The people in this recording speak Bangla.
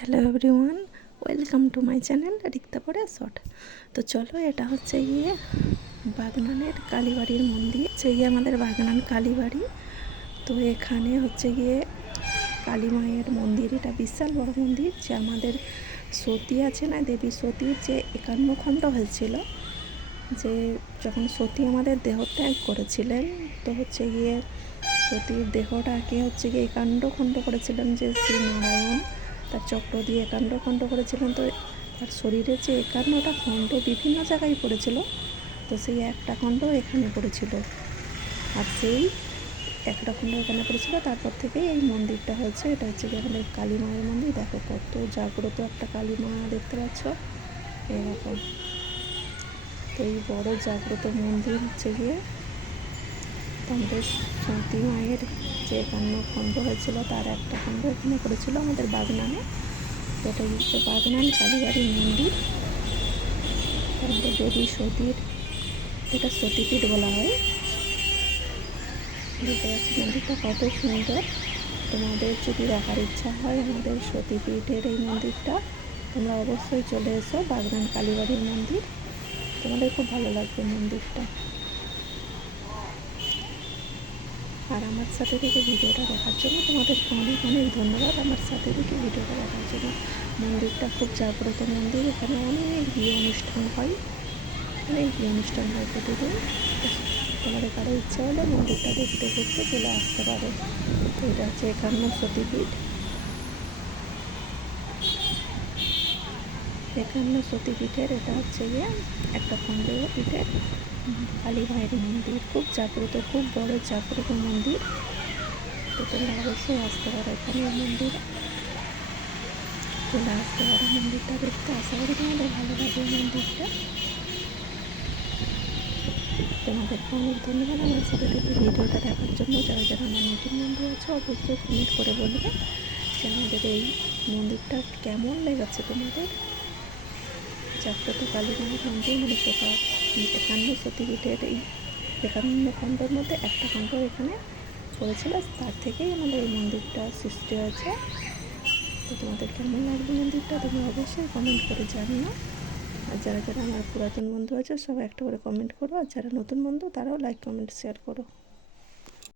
Hello everyone, welcome to my channel Rikta পরে শর্ট। তো চলো, এটা হচ্ছে গিয়ে বাগনানের কালীবাড়ির মন্দির, হচ্ছে গিয়ে আমাদের বাগনান কালীবাড়ি। তো এখানে হচ্ছে গিয়ে কালী মায়ের মন্দির, এটা বিশাল বড় মন্দির। যে আমাদের সতী আছে না, দেবী সতীর যে 51 খণ্ড হয়েছিল, যে যখন সতী আমাদের দেহত্যাগ করেছিলেন, তো হচ্ছে গিয়ে সতীর দেহটাকে হচ্ছে গিয়ে 51 খণ্ড করেছিলেন যে শ্রী নারায়ণ, তার চক্র দিয়ে 51 খণ্ড করেছিলেন। তো তার শরীরে যে 51টা খণ্ড বিভিন্ন জায়গায় পড়েছিল, তো সেই একটা খণ্ড এখানে পড়েছিল, আর সেই একটা খণ্ড এখানে পড়েছিল। তারপর থেকেই এই মন্দিরটা হয়েছে। এটা হচ্ছে গিয়ে আমাদের কালী মায়ের মন্দির। দেখো কত জাগ্রত একটা কালী মা দেখতে পাচ্ছ এরকম। তো এই বড় জাগ্রত মন্দির হচ্ছে গিয়ে আমাদের সতী মায়ের যে 51 খণ্ড হয়েছিল, তার একটা খণ্ড এখানে করেছিল আমাদের বাগনানে। এটা হচ্ছে বাগনান কালীবাড়ির মন্দির। আমাদের দেবী সতীর, এটা সতীপীঠ বলা হয়। দেখতে পাচ্ছি মন্দিরটা কত সুন্দর। তোমাদের যদি দেখার ইচ্ছা হয় আমাদের সতীপীঠের এই মন্দিরটা, তোমরা অবশ্যই চলে এসো বাগনান কালীবাড়ির মন্দির, তোমাদের খুব ভালো লাগবে মন্দিরটা। আর আমার সাথে থেকে ভিডিওটা দেখার জন্য তোমাদেরকে অনেক অনেক ধন্যবাদ। আমার সাথে থেকে ভিডিওটা দেখার জন্য। মন্দিরটা খুব জাগ্রত মন্দির, এখানে অনেক বিয়ে অনুষ্ঠান হয়, অনেক বিয়ে অনুষ্ঠান হয় প্রতিদিন। তোমাদের কারো ইচ্ছা হলে মন্দিরটা দেখতে ঘুরতে চলে আসতে পারো। তো এটা হচ্ছে 51 সতীপীঠ, 51 সতীপীঠের এটা হচ্ছে গিয়ে একটা খণ্ডপীঠের কালী মায়ের মন্দির। খুব জাগ্রত, খুব বড় জাগ্রত মন্দির। তো তোমরা অবশ্যই আসতে পারো এখানে মন্দিরে, চলে আসতে পারো মন্দিরটা দেখতে। আশা করি তোমাদের ভালো লাগবে মন্দিরটা। তোমাদেরকে অনেক ধন্যবাদ আমার সাথে থেকে ভিডিওটা দেখার জন্য। যারা যারা আমার নতুন বন্ধু আছে অবশ্যই কমেন্ট করে বলবে যে আমাদের এই মন্দিরটা কেমন লেগেছে তোমাদের। জাগ্রত কালী মায়ের মন্দির, মানে 51 সতীপীঠের এই 51 খণ্ডের মধ্যে একটা খণ্ড এখানে পড়েছিল, তার থেকেই আমাদের এই মন্দিরটা সৃষ্টি হয়েছে। তো তোমাদের কেমন লাগবে মন্দিরটা তোমরা অবশ্যই কমেন্ট করে জানিও। আর যারা যারা আমার পুরাতন বন্ধু আছে সবাই একটা করে কমেন্ট করো, আর যারা নতুন বন্ধু তারাও লাইক কমেন্ট শেয়ার করো।